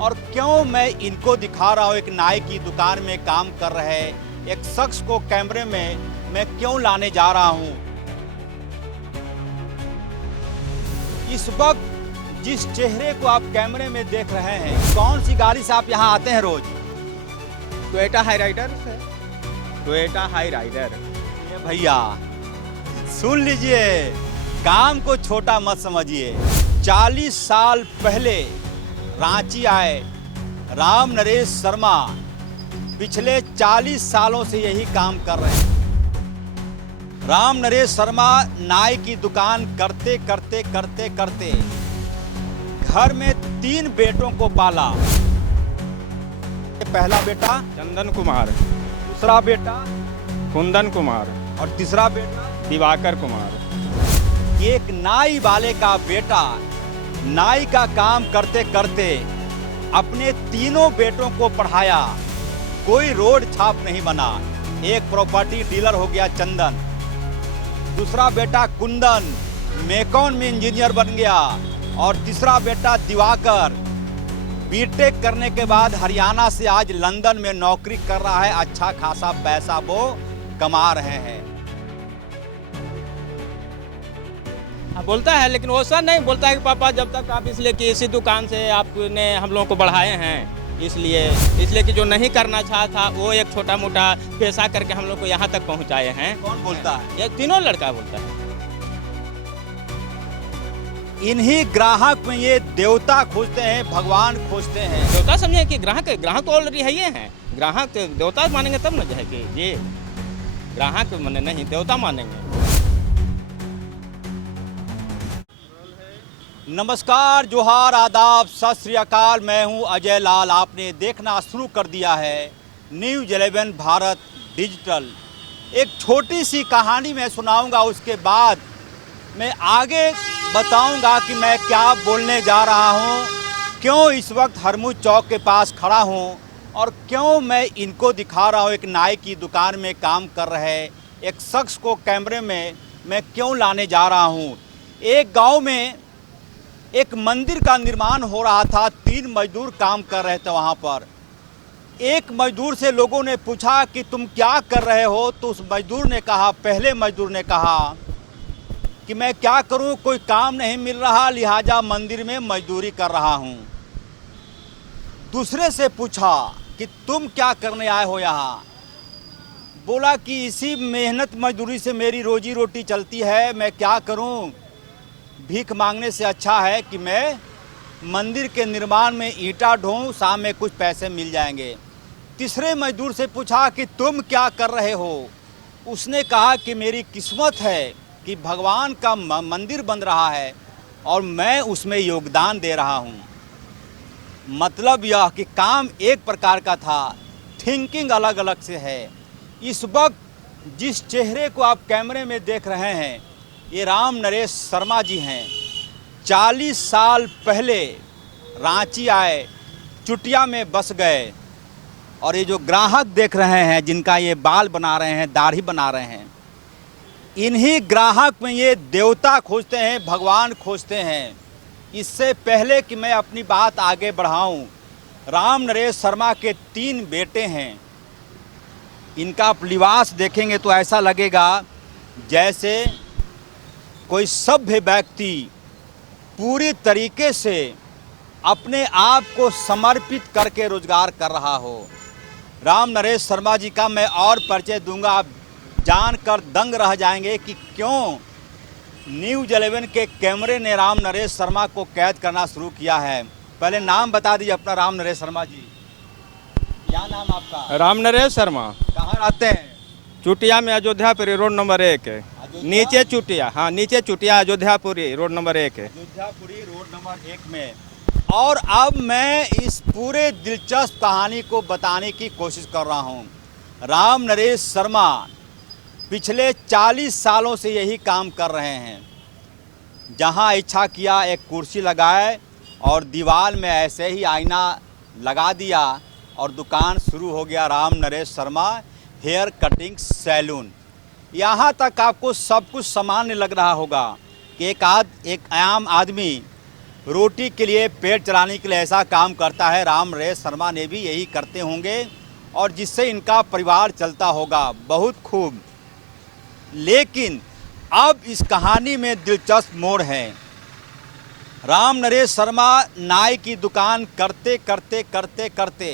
और क्यों मैं इनको दिखा रहा हूँ। एक नाई की दुकान में काम कर रहे एक शख्स को कैमरे में मैं क्यों लाने जा रहा हूँ। इस वक्त जिस चेहरे को आप कैमरे में देख रहे हैं, कौन सी गाड़ी से आप यहाँ आते हैं रोज? टोयोटा हाई राइडर से। Toyota Hyryder. ये भैया सुन लीजिए, काम को छोटा मत समझिए। 40 साल पहले रांची आए राम नरेश शर्मा, पिछले 40 सालों से यही काम कर रहे हैं। राम नरेश शर्मा नाई की दुकान करते करते करते करते घर में 3 बेटों को पाला। पहला बेटा चंदन कुमार, दूसरा बेटा कुंदन कुमार और तीसरा बेटा दिवाकर कुमार। एक नाई वाले का बेटा नाई का काम करते करते अपने तीनों बेटों को पढ़ाया, कोई रोड छाप नहीं बना। एक प्रॉपर्टी डीलर हो गया चंदन, दूसरा बेटा कुंदन मेकॉन में इंजीनियर बन गया और तीसरा बेटा दिवाकर बीटेक करने के बाद हरियाणा से आज लंदन में नौकरी कर रहा है। अच्छा खासा पैसा वो कमा रहे हैं। बोलता है, लेकिन वो सर नहीं बोलता है कि पापा जब तक आप इसलिए कि इसी दुकान से आपने हम लोगों को बढ़ाए हैं, इसलिए कि जो नहीं करना चाहा था वो एक छोटा मोटा पैसा करके हम लोग को यहाँ तक पहुँचाए हैं। कौन बोलता है? ये तीनों लड़का बोलता है। इन्हीं ग्राहक में ये देवता खोजते हैं, भगवान खोजते हैं। देवता समझे कि ग्राहक तो ऑलरेडी है, ये हैं ग्राहक। देवता मानेंगे तब न जाए कि ये ग्राहक माने नहीं, देवता मानेंगे। नमस्कार, जोहार, आदाब, सत श्री अकाल। मैं हूं अजय लाल। आपने देखना शुरू कर दिया है न्यूज़ 11 भारत डिजिटल। एक छोटी सी कहानी मैं सुनाऊंगा, उसके बाद मैं आगे बताऊंगा कि मैं क्या बोलने जा रहा हूं, क्यों इस वक्त हरमुद चौक के पास खड़ा हूं और क्यों मैं इनको दिखा रहा हूं। एक नाई की दुकान में काम कर रहे एक शख्स को कैमरे में मैं क्यों लाने जा रहा हूं। एक गांव में एक मंदिर का निर्माण हो रहा था। 3 मजदूर काम कर रहे थे वहाँ पर। एक मजदूर से लोगों ने पूछा कि तुम क्या कर रहे हो, तो उस मजदूर ने कहा, पहले मजदूर ने कहा कि मैं क्या करूं, कोई काम नहीं मिल रहा, लिहाजा मंदिर में मजदूरी कर रहा हूं। दूसरे से पूछा कि तुम क्या करने आए हो यहाँ? बोला कि इसी मेहनत मजदूरी से मेरी रोजी रोटी चलती है, मैं क्या करूं, भीख मांगने से अच्छा है कि मैं मंदिर के निर्माण में ईंटा ढोऊं, शाम में कुछ पैसे मिल जाएंगे। तीसरे मजदूर से पूछा कि तुम क्या कर रहे हो? उसने कहा कि मेरी किस्मत है कि भगवान का मंदिर बन रहा है और मैं उसमें योगदान दे रहा हूँ। मतलब यह कि काम एक प्रकार का था, थिंकिंग अलग अलग से है। इस वक्त जिस चेहरे को आप कैमरे में देख रहे हैं, ये राम नरेश शर्मा जी हैं। 40 साल पहले रांची आए, चुटिया में बस गए और ये जो ग्राहक देख रहे हैं, जिनका ये बाल बना रहे हैं, दाढ़ी बना रहे हैं, इन्हीं ग्राहक में ये देवता खोजते हैं, भगवान खोजते हैं। इससे पहले कि मैं अपनी बात आगे बढ़ाऊं, राम नरेश शर्मा के 3 बेटे हैं। इनका आप लिबास देखेंगे तो ऐसा लगेगा जैसे कोई सभ्य व्यक्ति पूरी तरीके से अपने आप को समर्पित करके रोजगार कर रहा हो। राम नरेश शर्मा जी का मैं और परिचय दूंगा, आप जानकर दंग रह जाएंगे कि क्यों न्यूज़ 11 के कैमरे ने राम नरेश शर्मा को कैद करना शुरू किया है। पहले नाम बता दीजिए अपना। राम नरेश शर्मा जी, क्या नाम आपका? राम नरेश शर्मा। कहाँ रहते हैं? चुटिया में अयोध्यापुरी रोड नंबर 1 है। नीचे चुटिया, हाँ नीचे चुटिया, अयोध्यापुरी रोड नंबर 1 है। अयोध्यापुरी रोड नंबर 1 में। और अब मैं इस पूरे दिलचस्प कहानी को बताने की कोशिश कर रहा हूँ। राम नरेश शर्मा पिछले 40 सालों से यही काम कर रहे हैं। जहाँ इच्छा किया एक कुर्सी लगाए और दीवार में ऐसे ही आईना लगा दिया और दुकान शुरू हो गया Ram Naresh Sharma hair cutting salon. यहाँ तक आपको सब कुछ सामान्य लग रहा होगा कि एक आम आदमी रोटी के लिए, पेट चलाने के लिए ऐसा काम करता है। राम नरेश शर्मा ने भी यही करते होंगे और जिससे इनका परिवार चलता होगा। बहुत खूब। लेकिन अब इस कहानी में दिलचस्प मोड़ है। राम नरेश शर्मा नाई की दुकान करते करते करते करते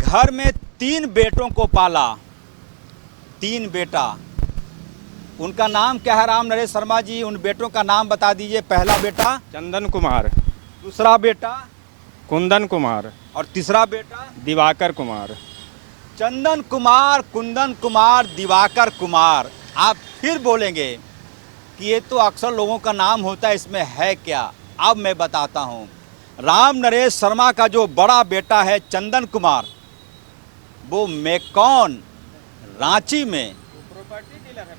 घर में 3 बेटों को पाला। 3 बेटा। उनका नाम क्या है राम नरेश शर्मा जी? उन बेटों का नाम बता दीजिए। पहला बेटा चंदन कुमार, दूसरा बेटा कुंदन कुमार, और तीसरा बेटा दिवाकर कुमार। चंदन कुमार, कुंदन कुमार, दिवाकर कुमार। आप फिर बोलेंगे कि ये तो अक्सर लोगों का नाम होता है, इसमें है क्या? अब मैं बताता हूँ। राम नरेश शर्मा का जो बड़ा बेटा है चंदन कुमार, वो मेकॉन रांची में प्रॉपर्टी डीलर है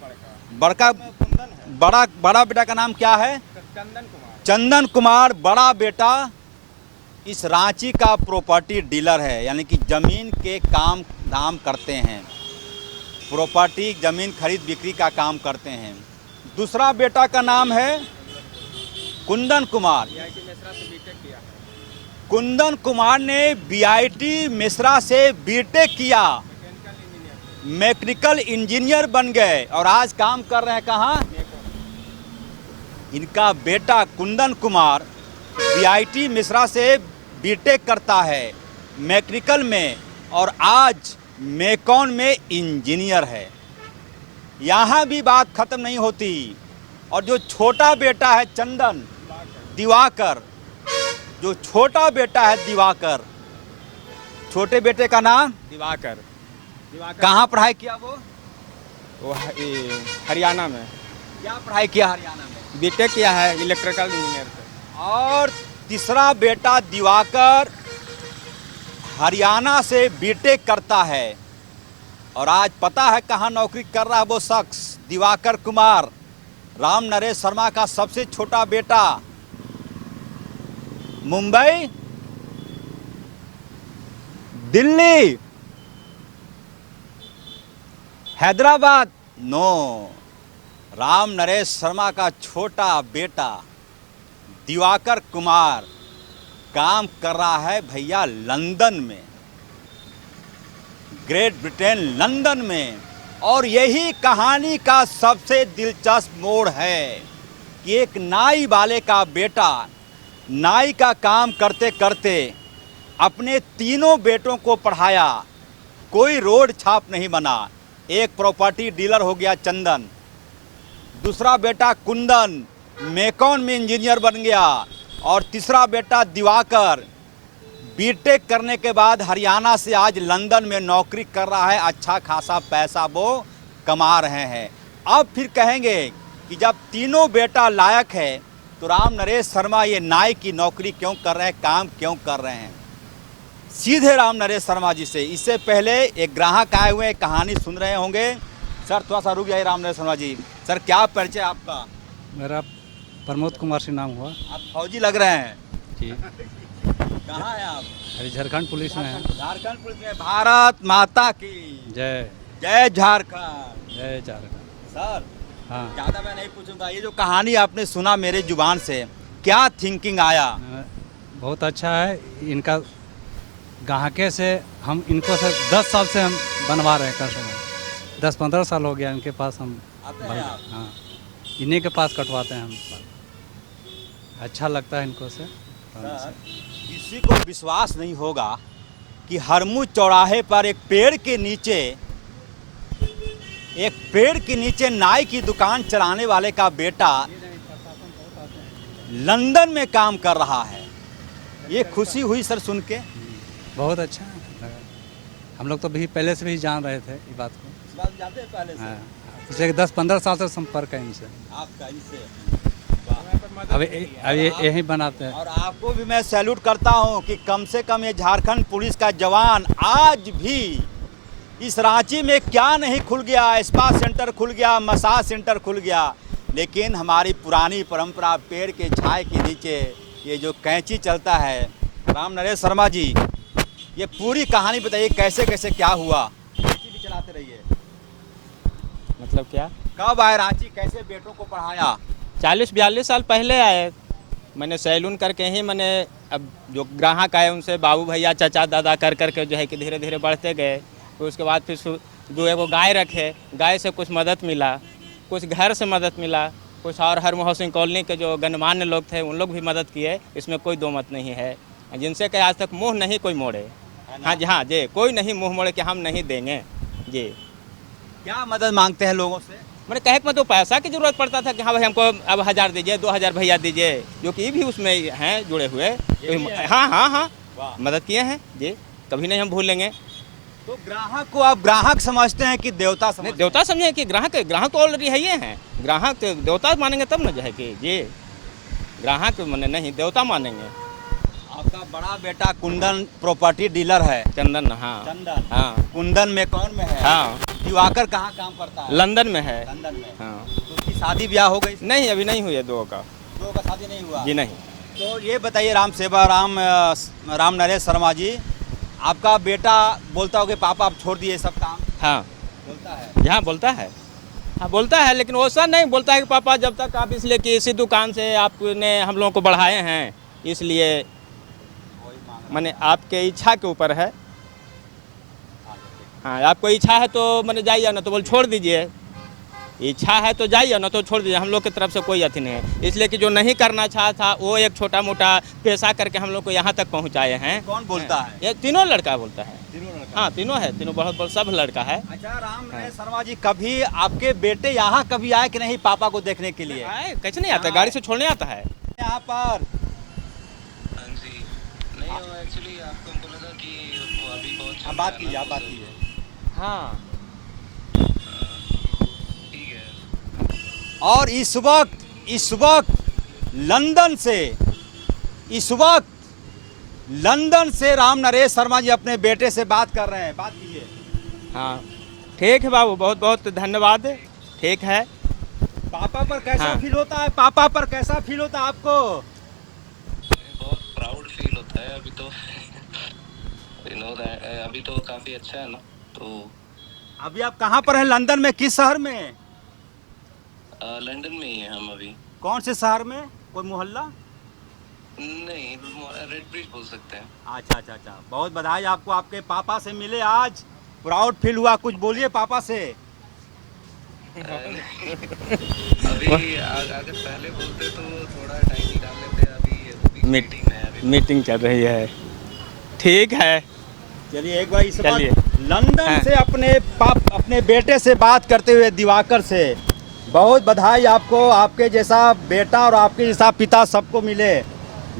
बड़ा बड़ा बेटा का नाम क्या है? चंदन कुमार। चंदन कुमार बड़ा बेटा इस रांची का प्रॉपर्टी डीलर है, यानी कि ज़मीन के काम धाम करते हैं, प्रॉपर्टी ज़मीन खरीद बिक्री का काम करते हैं। दूसरा बेटा का नाम है कुंदन कुमार। कुंदन कुमार ने बीआईटी मिश्रा से बीटेक किया, मैकेनिकल इंजीनियर बन गए और आज काम कर रहे हैं कहाँ? इनका बेटा कुंदन कुमार बीआईटी मिश्रा से बीटेक करता है मैकेनिकल में और आज मेकॉन में इंजीनियर है। यहाँ भी बात खत्म नहीं होती। और जो छोटा बेटा है चंदन, दिवाकर, जो छोटा बेटा है दिवाकर, छोटे बेटे का नाम दिवाकर। कहाँ पढ़ाई किया वो? हरियाणा में। क्या पढ़ाई किया हरियाणा में? बीटेक किया है इलेक्ट्रिकल इंजीनियर से। और तीसरा बेटा दिवाकर हरियाणा से बीटेक करता है और आज पता है कहाँ नौकरी कर रहा है वो शख्स? दिवाकर कुमार, राम नरेश शर्मा का सबसे छोटा बेटा। मुंबई, दिल्ली, हैदराबाद, नो, राम नरेश शर्मा का छोटा बेटा दिवाकर कुमार काम कर रहा है भैया लंदन में, ग्रेट ब्रिटेन लंदन में। और यही कहानी का सबसे दिलचस्प मोड़ है कि एक नाई वाले का बेटा नाई का काम करते करते अपने 3 बेटों को पढ़ाया, कोई रोड छाप नहीं बना। एक प्रॉपर्टी डीलर हो गया चंदन, दूसरा बेटा कुंदन मेकॉन में इंजीनियर बन गया और तीसरा बेटा दिवाकर बीटेक करने के बाद हरियाणा से आज लंदन में नौकरी कर रहा है, अच्छा खासा पैसा वो कमा रहे हैं। अब फिर कहेंगे कि जब 3 बेटा लायक है तो राम नरेश शर्मा ये नाई की नौकरी क्यों कर रहे हैं, काम क्यों कर रहे हैं? सीधे राम नरेश शर्मा जी से। इससे पहले एक ग्राहक आए हुए कहानी सुन रहे होंगे। सर थोड़ा सा रुक जाइए राम नरेश शर्मा जी। सर क्या परिचय आपका? मेरा प्रमोद कुमार से नाम हुआ। आप फौजी लग रहे हैं जी। कहाँ हैं आप? अभी झारखंड पुलिस में है। झारखंड पुलिस में। भारत माता की जय। जय झारखंड। जय झारखंड। सर हाँ, ज़्यादा मैं नहीं पूछूंगा, ये जो कहानी आपने सुना मेरे जुबान से, क्या थिंकिंग आया? बहुत अच्छा है। इनका ग्राहके से हम इनको से 10 साल से हम बनवा रहे हैं कस्टमर। 10-15 साल हो गया इनके पास हम आते हैं आप? हाँ, इन्हीं के पास कटवाते हैं हम। अच्छा लगता है इनको से। सर, किसी को विश्वास नहीं होगा कि हरमू चौराहे पर एक पेड़ के नीचे नाई की दुकान चलाने वाले का बेटा लंदन में काम कर रहा है। ये खुशी हुई सर सुन के। बहुत अच्छा लगा। हम लोग तो भी पहले से भी जान रहे थे ये बात को। इस बात जानते हैं पहले से? हाँ, पिछले 10-15 साल से संपर्क है इनसे। आपका इनसे? अब यही बनाते हैं। और आपको भी मैं सैल्यूट करता हूं कि कम से कम ये झारखंड पुलिस का जवान आज भी इस रांची में क्या नहीं खुल गया, स्पा सेंटर खुल गया, मसाज सेंटर खुल गया, लेकिन हमारी पुरानी परंपरा पेड़ के छाए के नीचे ये जो कैंची चलता है। राम नरेश शर्मा जी, ये पूरी कहानी बताइए, कैसे कैसे क्या हुआ? कैंची भी चलाते रहिए। मतलब क्या? कब आए रांची, कैसे बेटों को पढ़ाया? 40-42 साल पहले आए, मैंने सैलून करके ही मैंने अब जो ग्राहक आए उनसे बाबू भैया चाचा दादा कर करके जो है कि धीरे धीरे बढ़ते गए। फिर उसके बाद फिर जो एगो गाय रखे, गाय से कुछ मदद मिला, कुछ घर से मदद मिला, कुछ और हर हाउसिंग कॉलोनी के जो गणमान्य लोग थे उन लोग भी मदद किए, इसमें कोई दो मत नहीं है। जिनसे कि आज तक मुँह नहीं कोई मोड़े। हाँ जी, हाँ जी, कोई नहीं मुँह मोड़े कि हम नहीं देंगे जी। क्या मदद मांगते हैं लोगों से? मैंने कहे कि मैं तो पैसा की ज़रूरत पड़ता था कि हाँ भाई हमको अब 1000 दीजिए, 2000 भैया दीजिए, जो कि भी उसमें हैं जुड़े हुए। हाँ हाँ हाँ, मदद किए हैं जी, कभी नहीं हम भूलेंगे। तो ग्राहक को आप ग्राहक समझते हैं कि देवता नहीं, समझते हैं? देवता समझे कि ग्राहक तो ऑलरेडी है ही हैं। ग्राहक देवता मानेंगे तब ना जो है कि जी, ग्राहक माने नहीं देवता मानेंगे। आपका बड़ा बेटा कुंदन प्रॉपर्टी डीलर है। चंदन, हाँ चंदन, हाँ कुंदन में कौन में है? हाँ, दिवाकर कहाँ काम करता है? लंदन में है। लंदन में। हाँ, तो उसकी शादी ब्याह हो गई? नहीं अभी नहीं हुई है दो का शादी नहीं हुआ जी, नहीं। तो ये बताइए राम नरेश शर्मा जी, आपका बेटा बोलता हो कि पापा आप छोड़ दिए सब काम? हाँ बोलता है। यहाँ बोलता है, हाँ बोलता है, लेकिन वैसा नहीं बोलता है कि पापा जब तक आप, इसलिए कि इसी दुकान से आपने हम लोगों को बढ़ाए हैं, इसलिए मैंने आपके इच्छा के ऊपर है। हाँ, आपको इच्छा है तो मैंने जाइए, ना तो बोल छोड़ दीजिए। इच्छा है तो जाइए, ना तो छोड़ दीजिए। हम लोग की तरफ से कोई अथी नहीं है, इसलिए कि जो नहीं करना चाहता वो एक छोटा मोटा पैसा करके हम लोग को यहाँ तक पहुँचाए हैं। कौन बोलता है? ये तीनों लड़का बोलता है। तीनों लड़का? हाँ तीनों है, तीनों बहुत सब लड़का है। अच्छा राम नरेश शर्मा जी, कभी आपके बेटे यहाँ कभी आए कि नहीं पापा को देखने के लिए? आए, कैसे नहीं आता, गाड़ी से छोड़ने आता है यहाँ पर? हाँ जी, नहीं वो एक्चुअली आपको हमको लगा कि वो अभी बहुत चल बात रहा है कीजिए, ना, आप बात तो कीजिए। हाँ। ठीक है। और इस वक्त लंदन से राम नरेश शर्मा जी अपने बेटे से बात कर रहे हैं। बात कीजिए। हाँ ठीक है बाबू, बहुत बहुत धन्यवाद। ठीक है। पापा पर कैसा हाँ। फील होता है? पापा पर कैसा फील होता है आपको? बहुत प्राउड फील होता है अभी तो अभी तो काफ़ी अच्छा है ना। तो अभी आप कहाँ पर हैं? लंदन में? किस शहर में? लंदन में ही है हम अभी। कौन से शहर में? कोई मोहल्ला? नहीं, रेड ब्रिज बोल सकते हैं। अच्छा अच्छा अच्छा, बहुत बधाई आपको, आपके पापा से मिले आज, प्राउड फील हुआ। कुछ बोलिए पापा से। अभी अगर पहले बोलते तो थोड़ा टाइम निकाल लेते। अभी मीटिंग है, अभी मीटिंग चल रही है। ठीक है, चलिए एक बार इस चलिए। वक्त लंदन हाँ। से अपने बेटे से बात करते हुए दिवाकर से बहुत बधाई आपको। आपके जैसा बेटा और आपके जैसा पिता सबको मिले।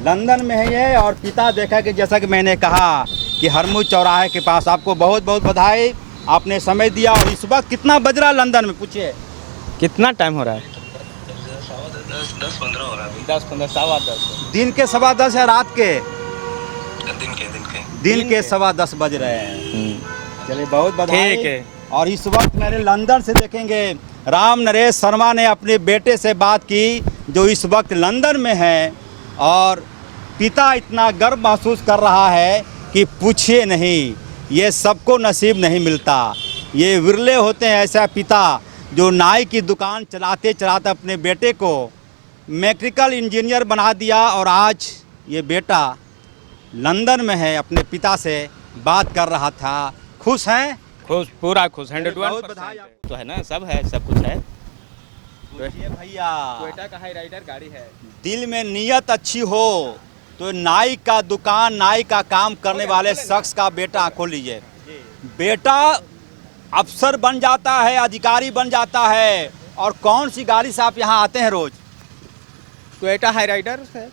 लंदन में है ये, और पिता देखा कि जैसा कि मैंने कहा कि हरमुज चौराहे के पास। आपको बहुत बहुत बधाई, आपने समय दिया। और इस वक्त कितना बज रहा है लंदन में? पूछिए। कितना टाइम हो रहा है? 10-15 हो रहा है अभी। 10-15, 10:15। दिन के 10:15 या रात के? दिन के 10:15 बज रहे हैं। चलिए बहुत बधाई। ठीक है। और इस वक्त मेरे लंदन से देखेंगे राम नरेश शर्मा ने अपने बेटे से बात की जो इस वक्त लंदन में है, और पिता इतना गर्व महसूस कर रहा है कि पूछिए नहीं। ये सबको नसीब नहीं मिलता, ये विरले होते हैं ऐसा पिता जो नाई की दुकान चलाते चलाते अपने बेटे को मैकेनिकल इंजीनियर बना दिया। और आज ये बेटा लंदन में है, अपने पिता से बात कर रहा था। खुश हैं? खुश, पूरा खुश, 101%। बहुत बधाई आपको। तो है ना, सब है, सब कुछ है। बोलिए भैया, टोयोटा का हाई राइडर गाड़ी है। दिल में नीयत अच्छी हो तो नाई का दुकान, नाई का काम करने वाले शख्स का बेटा खोल लीजिए। बेटा अफसर बन जाता है, अधिकारी बन जाता है। और कौन सी गाड़ी से आप यहाँ आते हैं रोज? टोयोटा हाई राइडर है,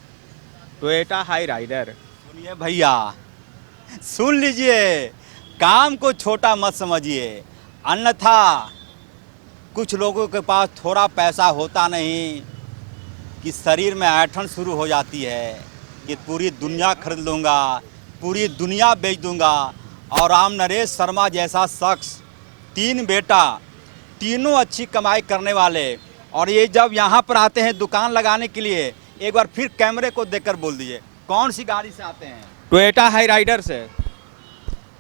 टोयोटा हाई राइडर। सुनिए भैया, सुन लीजिए, काम को छोटा मत समझिए, अन्यथा कुछ लोगों के पास थोड़ा पैसा होता नहीं कि शरीर में ऐंठन शुरू हो जाती है कि पूरी दुनिया खरीद लूँगा, पूरी दुनिया बेच दूँगा। और राम नरेश शर्मा जैसा शख्स, 3 बेटा, तीनों अच्छी कमाई करने वाले, और ये जब यहाँ पर आते हैं दुकान लगाने के लिए, एक बार फिर कैमरे को देखकर बोल दीजिए कौन सी गाड़ी से आते हैं? टोयोटा हाई राइडर से।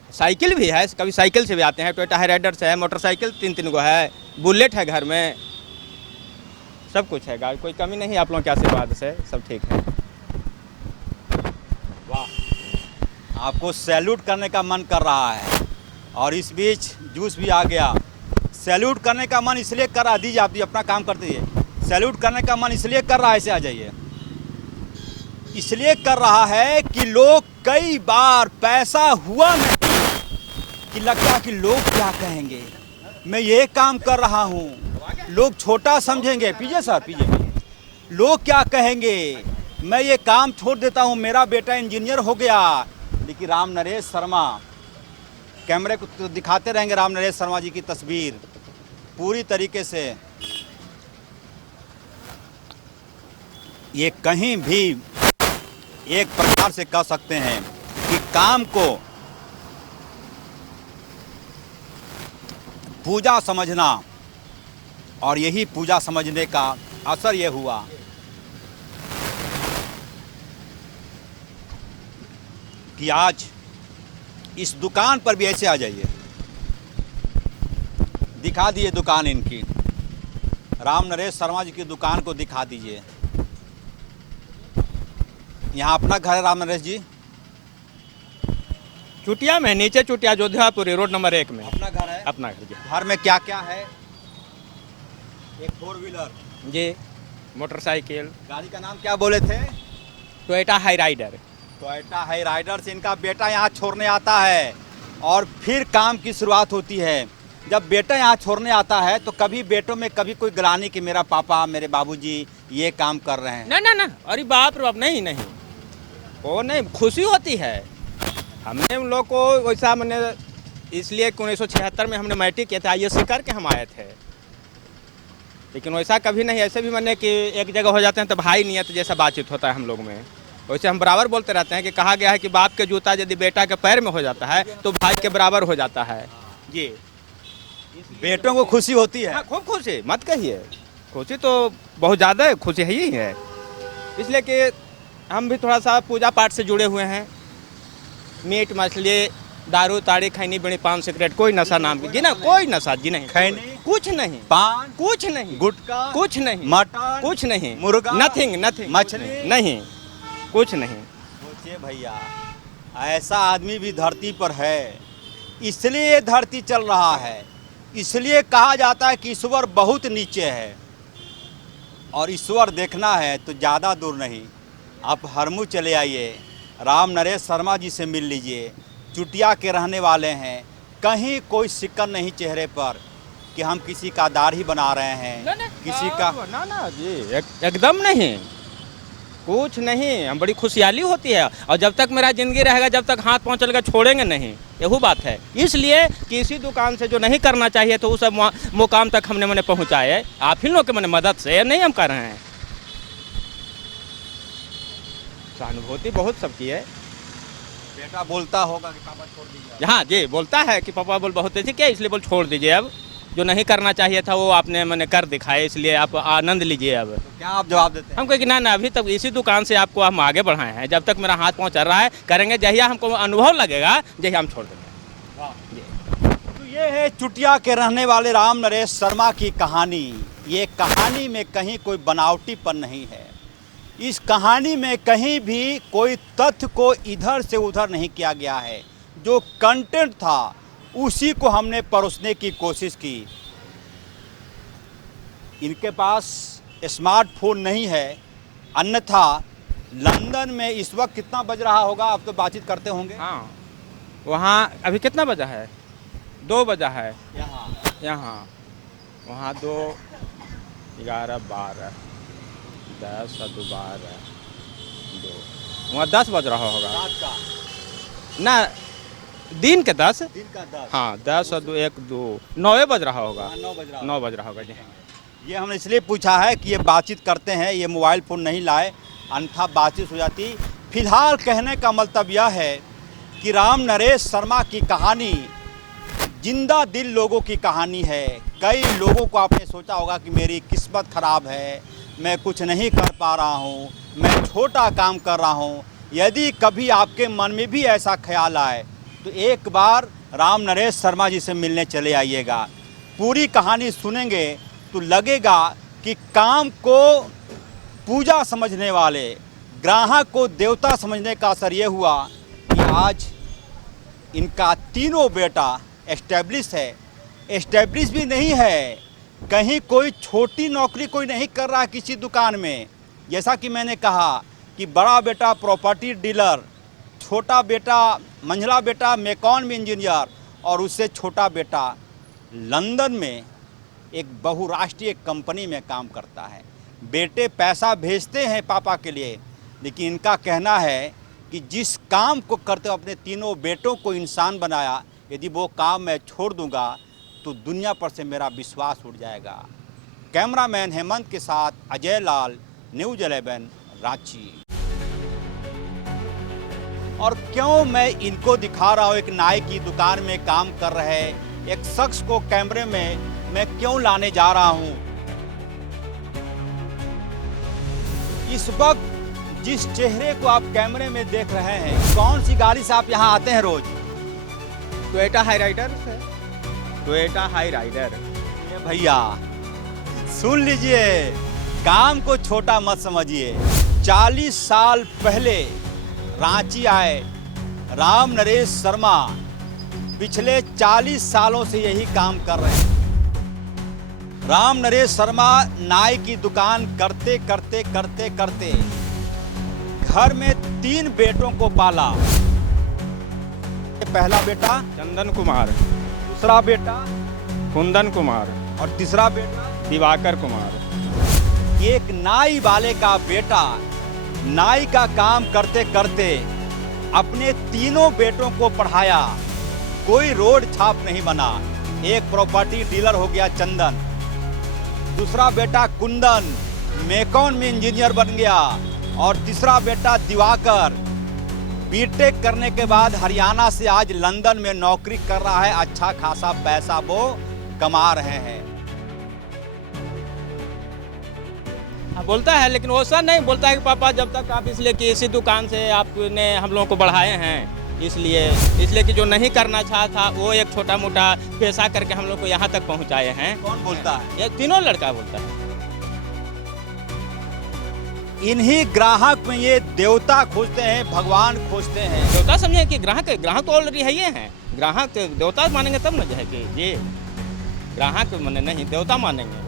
साइकिल भी है, कभी साइकिल से भी आते हैं। टोयोटा हाई राइडर से है, मोटरसाइकिल 3 गो है, बुलेट है घर में, सब कुछ है गाड़ी, कोई कमी नहीं। आप लोगों के आशीर्वाद से सब ठीक है। आपको सैल्यूट करने का मन कर रहा है और इस बीच जूस भी आ गया। सैल्यूट करने का मन इसलिए कर रहा, दीजिए आप दीजिए, अपना काम करते दीजिए। सैल्यूट करने का मन इसलिए कर रहा है, ऐसे आ जाइए, इसलिए कर रहा है कि लोग कई बार पैसा हुआ नहीं कि लगता कि लोग क्या कहेंगे, मैं ये काम कर रहा हूँ, लोग छोटा समझेंगे, पीजिए सर पीजिए, लोग क्या कहेंगे, मैं ये काम छोड़ देता हूँ, मेरा बेटा इंजीनियर हो गया। लेकिन राम नरेश शर्मा, कैमरे को तो दिखाते रहेंगे राम नरेश शर्मा जी की तस्वीर पूरी तरीके से। ये कहीं भी एक प्रकार से कह सकते हैं कि काम को पूजा समझना, और यही पूजा समझने का असर ये हुआ कि आज इस दुकान पर भी ऐसे आ जाइए, दिखा दिए दुकान इनकी, राम नरेश शर्मा जी की दुकान को दिखा दीजिए। यहाँ अपना घर है राम नरेश जी? चुटिया में, नीचे चुटिया अयोध्यापुरी रोड नंबर 1 में अपना घर है? अपना घर जी। घर में क्या क्या है? एक 4 व्हीलर जी, मोटरसाइकिल, गाड़ी का नाम क्या बोले थे? Toyota Hyryder. Toyota Hyryder से इनका बेटा यहाँ छोड़ने आता है और फिर काम की शुरुआत होती है। जब बेटा यहाँ छोड़ने आता है तो कभी बेटों में कभी कोई ग्लानि कि मेरा पापा, मेरे बाबूजी ये काम कर रहे हैं? ना ना ना, अरे बाप रे बाप, नहीं नहीं, वो नहीं, खुशी होती है। हमने उन लोग को वैसा, मैंने इसलिए 1976 में हमने मैट्रिक किया था, ISC करके हम आए थे। लेकिन वैसा कभी नहीं, ऐसे भी मैंने कि एक जगह हो जाते हैं तो भाई नियत जैसा बातचीत होता है हम लोग में। वैसे हम बराबर बोलते रहते हैं कि कहा गया है कि बाप के जूता यदि बेटा के पैर में हो जाता है तो भाई के बराबर हो जाता है जी। बेटों को खुशी होती है? हाँ, खूब खुशी, मत कहिए, खुशी तो बहुत ज़्यादा है, खुशी ही है। इसलिए कि हम भी थोड़ा सा पूजा पाठ से जुड़े हुए हैं। मीट मछली, दारू ताड़ी, खैनी बीड़ी, पान सिगरेट, कोई नशा नाम की जी ना, कोई नशा जी नहीं, खैनी, कुछ नहीं, पान, कुछ नहीं, गुटखा, कुछ नहीं, मटन, कुछ नहीं, मुर्गा, नथिंग नथिंग, मछली नहीं, कुछ नहीं। सोचिए भैया, ऐसा आदमी भी धरती पर है, इसलिए ये धरती चल रहा है। इसलिए कहा जाता है कि ईश्वर बहुत नीचे है, और ईश्वर देखना है तो ज़्यादा दूर नहीं, आप हरमू चले आइए, राम नरेश शर्मा जी से मिल लीजिए। चुटिया के रहने वाले हैं, कहीं कोई शिकन नहीं चेहरे पर कि हम किसी का दाढ़ी बना रहे हैं, किसी का, ना ना जी, एकदम नहीं, कुछ नहीं। हम बड़ी खुशहाली होती है, और जब तक मेरा जिंदगी रहेगा, जब तक हाथ पाँव चलेगा, छोड़ेंगे नहीं, यही बात है। इसलिए किसी दुकान से जो नहीं करना चाहिए तो उस मुकाम तक हमने मैंने पहुँचाए, आप ही लोग के मैंने मदद से नहीं हम कर रहे हैं। सहानुभूति बहुत सबकी है। बेटा बोलता होगा कि पापा छोड़ दीजिए। हाँ जी, बोलता है कि पापा बोल बहुत अच्छी क्या, इसलिए बोल छोड़ दीजिए, अब जो नहीं करना चाहिए था वो आपने मैंने कर दिखाया, इसलिए आप आनंद लीजिए। अब तो क्या आप जवाब देते हैं? हम कहे कि ना ना, अभी तक इसी दुकान से आपको हम आगे बढ़ाए हैं, जब तक मेरा हाथ पाँव चल रहा है करेंगे, जहिया हमको अनुभव लगेगा जहिया हम छोड़ देंगे। तो ये है चुटिया के रहने वाले राम नरेश शर्मा की कहानी। ये कहानी में कहीं कोई बनावटीपन नहीं है, इस कहानी में कहीं भी कोई तथ्य को इधर से उधर नहीं किया गया है। जो कंटेंट था उसी को हमने परोसने की कोशिश की। इनके पास स्मार्टफोन नहीं है, अन्यथा लंदन में इस वक्त कितना बज रहा होगा, आप तो बातचीत करते होंगे। हाँ, वहाँ अभी कितना बजा है? 2 बजा है यहाँ, वहाँ 2, 11, 12, 10, 12, 2, वहाँ 10 बज रहा होगा रात का, ना, दिन के 10, दिन का 10। हाँ 10 और 2, 1, 2, 9 बज रहा होगा, 9 बज रहा 9 बज रहा होगा जी। ये हमने इसलिए पूछा है कि ये बातचीत करते हैं, ये मोबाइल फ़ोन नहीं लाए, अन्यथा बातचीत हो जाती। फिलहाल कहने का मतलब यह है कि राम नरेश शर्मा की कहानी जिंदा दिल लोगों की कहानी है। कई लोगों को आपने सोचा होगा कि मेरी किस्मत ख़राब है, मैं कुछ नहीं कर पा रहा हूँ, मैं छोटा काम कर रहा हूँ। यदि कभी आपके मन में भी ऐसा ख्याल आए तो एक बार राम नरेश शर्मा जी से मिलने चले आइएगा। पूरी कहानी सुनेंगे तो लगेगा कि काम को पूजा समझने वाले, ग्राहक को देवता समझने का असर ये हुआ कि आज इनका तीनों बेटा एस्टेब्लिश है, एस्टेब्लिश भी नहीं है, कहीं कोई छोटी नौकरी कोई नहीं कर रहा किसी दुकान में। जैसा कि मैंने कहा कि बड़ा बेटा प्रॉपर्टी डीलर, छोटा बेटा मंझला बेटा मेकॉन में इंजीनियर और उससे छोटा बेटा लंदन में एक बहुराष्ट्रीय कंपनी में काम करता है। बेटे पैसा भेजते हैं पापा के लिए, लेकिन इनका कहना है कि जिस काम को करते हुए अपने तीनों बेटों को इंसान बनाया, यदि वो काम मैं छोड़ दूंगा तो दुनिया पर से मेरा विश्वास उठ जाएगा। कैमरामैन हेमंत के साथ अजय लाल, न्यूज़ 11 रांची। और क्यों मैं इनको दिखा रहा हूँ, एक नाई की दुकान में काम कर रहे एक शख्स को कैमरे में मैं क्यों लाने जा रहा हूँ। इस वक्त जिस चेहरे को आप कैमरे में देख रहे हैं, कौन सी गाड़ी से आप यहाँ आते हैं रोज? टोयोटा हाई राइडर है, टोयोटा हाई राइडर। ये भैया सुन लीजिए, काम को छोटा मत समझिए। 40 साल पहले रांची आए राम नरेश शर्मा, पिछले 40 सालों से यही काम कर रहे हैं। राम नरेश शर्मा नाई की दुकान करते करते करते करते घर में 3 बेटों को पाला। पहला बेटा चंदन कुमार, दूसरा बेटा कुंदन कुमार और तीसरा बेटा दिवाकर कुमार। एक नाई वाले का बेटा नाई का काम करते करते अपने तीनों बेटों को पढ़ाया, कोई रोड छाप नहीं बना। एक प्रॉपर्टी डीलर हो गया चंदन, दूसरा बेटा कुंदन मेकॉन में इंजीनियर बन गया और तीसरा बेटा दिवाकर बीटेक करने के बाद हरियाणा से आज लंदन में नौकरी कर रहा है। अच्छा खासा पैसा वो कमा रहे हैं। बोलता है, लेकिन वो सर नहीं बोलता है कि पापा जब तक आप इसलिए कि इसी दुकान से आपने हम लोगों को बढ़ाए हैं, इसलिए कि जो नहीं करना चाहता वो एक छोटा मोटा पैसा करके हम लोग को यहाँ तक पहुँचाए हैं। कौन बोलता है? ये तीनों लड़का बोलता है। इन्हीं ग्राहक में ये देवता खोजते हैं, भगवान खोजते हैं। देवता समझे कि ग्राहक तो ऑलरेडी है ये हैं। ग्राहक देवता मानेंगे तब न जाए कि ये ग्राहक माने नहीं, देवता मानेंगे।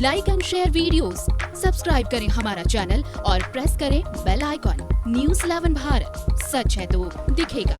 Like and share videos, subscribe करें हमारा चैनल और प्रेस करें बेल आइकॉन। न्यूज़ 11 भारत, सच है तो दिखेगा।